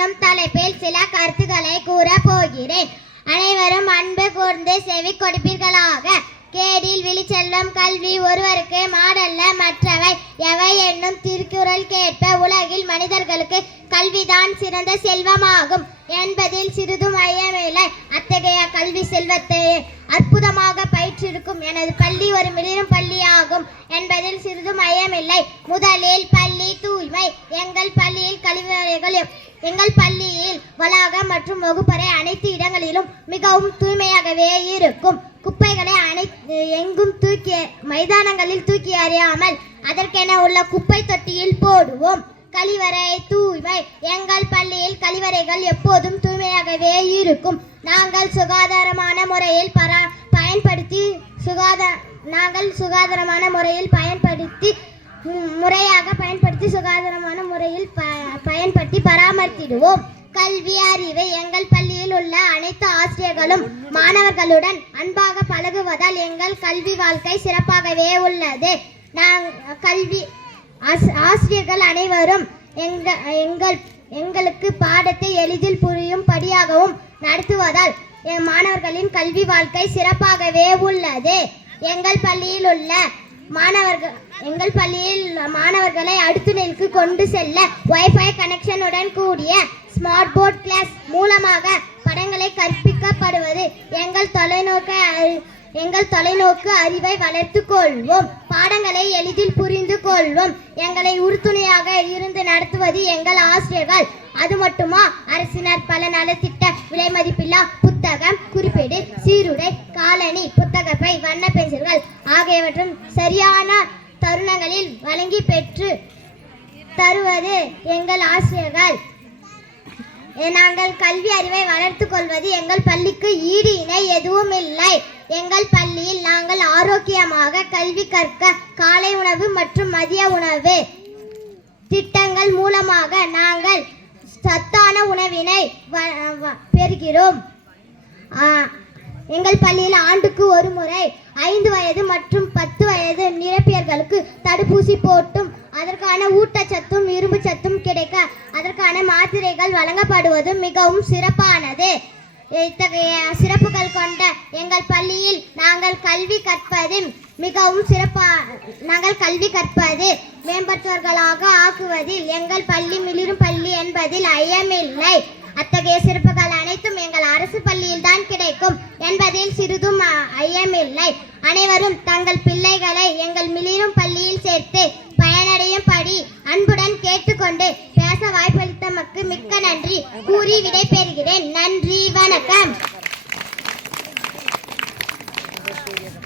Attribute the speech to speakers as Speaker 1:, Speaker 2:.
Speaker 1: என்னும் தலைப்பில் சில கருத்துக்களை கூற போகிறேன். அனைவரும் அன்பு கூர்ந்து செவி கொடுப்பீர்களாக. கேடில் விழிச்செல்வம் கல்வி ஒருவருக்கு மாடல்ல மற்றவை எவை என்னும் திருக்குறள் கேட்ப உலகில் மனிதர்களுக்கு கல்விதான் சிறந்த செல்வமாகும் என்பதில் சிறிதும் ஐயமில்லை அத்தகைய கல்வி செல்வத்தை அற்புதமாக பயிற்றிருக்கும் எனது பள்ளி ஒரு மிளிரும் பள்ளியாகும் என்பதில் சிறிதும் ஐயமில்லை முதலில் பள்ளி தூய்மை எங்கள் பள்ளி எங்கள் பள்ளியில் வளாகம் மற்றும் வகுப்பறை அனைத்து இடங்களிலும் மிகவும் தூய்மையாகவே இருக்கும். குப்பைகளை அனைத்து எங்கும் தூக்கி மைதானங்களில் தூக்கி அறியாமல் அதற்கென உள்ள குப்பை தொட்டியில் போடுவோம். கழிவறை தூய்மை. எங்கள் பள்ளியில் கழிவறைகள் எப்போதும் தூய்மையாகவே இருக்கும். நாங்கள் சுகாதாரமான முறையில் பரா பயன்படுத்தி சுகாதார நாங்கள் சுகாதாரமான முறையில் பயன்படுத்தி முறையாக பயன்படுத்தி சுகாதார பராமரித்திடுவோம் கல்வி அறிவு எங்கள் பள்ளியில் உள்ள அனைத்து ஆசிரியர்களும் மாணவர்களுடன் அன்பாக பழகுவதால் எங்கள் கல்வி வாழ்க்கை சிறப்பாகவே உள்ளது. நான் கல்வி ஆஸ்- ஆசிரியர்கள் அனைவரும் எங்க எங்கள் எங்களுக்கு பாடத்தை எளிதில் புரியும் படியாகவும் நடத்துவதால் என் மாணவர்களின் கல்வி வாழ்க்கை சிறப்பாகவே உள்ளது. எங்கள் பள்ளியில் உள்ள மாணவர்கள் எங்கள் பள்ளியில் மாணவர்களை அடுத்த நிலைக்கு கொண்டு செல்ல ஒய்ஃபை கனெக்ஷனுடன் கூடிய ஸ்மார்ட் போர்ட் கிளாஸ் மூலமாக படங்களை கற்பிக்கப்படுவது எங்கள் தொலைநோக்கு அறி- எங்கள் தொலைநோக்கு அறிவை வளர்த்து கொள்வோம். பாடங்களை எளிதில் புரிந்து கொள்வோம். எங்களை உறுதுணையாக இருந்து நடத்துவது எங்கள் ஆசிரியர்கள். அது மட்டுமா? அரசினர் பல நலத்திட்ட விலை மதிப்பில்லா புத்தகம் குறிப்பீடு சீருடை காலனி புத்தகப்பை வண்ண பென்சில்கள் ஆகியவற்றும் சரியான தருணங்களில் வழங்கி பெற்று தருவது எங்கள் ஆசிரியர்கள். நாங்கள் கல்வி அறிவை வளர்த்துக் கொள்வது எங்கள் பள்ளிக்கு ஈடு இணை எதுவும் இல்லை. எங்கள் பள்ளியில் நாங்கள் ஆரோக்கியமாக கல்வி கற்க காலை உணவு மற்றும் மதிய உணவு திட்டங்கள் மூலமாக நாங்கள் சத்தான உணவினை பெறுகிறோம். ஆ, எங்கள் பள்ளியில் ஆண்டுக்கு ஒரு முறை ஐந்து வயது மற்றும் பத்து வயது நிரப்பியர்களுக்கு தடுப்பூசி போட்டும். அதற்கான ஊட்டச்சத்தும் இரும்பு சத்தும் கிடைக்க அதற்கான மாத்திரைகள் வழங்கப்படுவதும் மிகவும் சிறப்பானது. இத்தகைய சிறப்புகள் கொண்ட எங்கள் பள்ளியில் நாங்கள் கல்வி கற்பது மிகவும் சிறப்பா நாங்கள் கல்வி கற்பது மேம்பட்டவர்களாக ஆக்குவதில் எங்கள் பள்ளி மிளிரும் பள்ளி என்பதில் ஐயமில்லை. அத்தகைய சிறப்புகள் அனைத்தும் எங்கள் அரசு பள்ளியில் தான் கிடைக்கும். சிறிதும் ஐயமில்லை அனைவரும் தங்கள் பிள்ளைகளை எங்கள் மிளிரும் பள்ளியில் சேர்த்து பயனடையும் படி அன்புடன் கேட்டுக்கொண்டு பேச வாய்ப்பளித்தமக்கு மிக்க நன்றி. கூறி விடைபெறுகிறேன். நன்றி. வணக்கம்.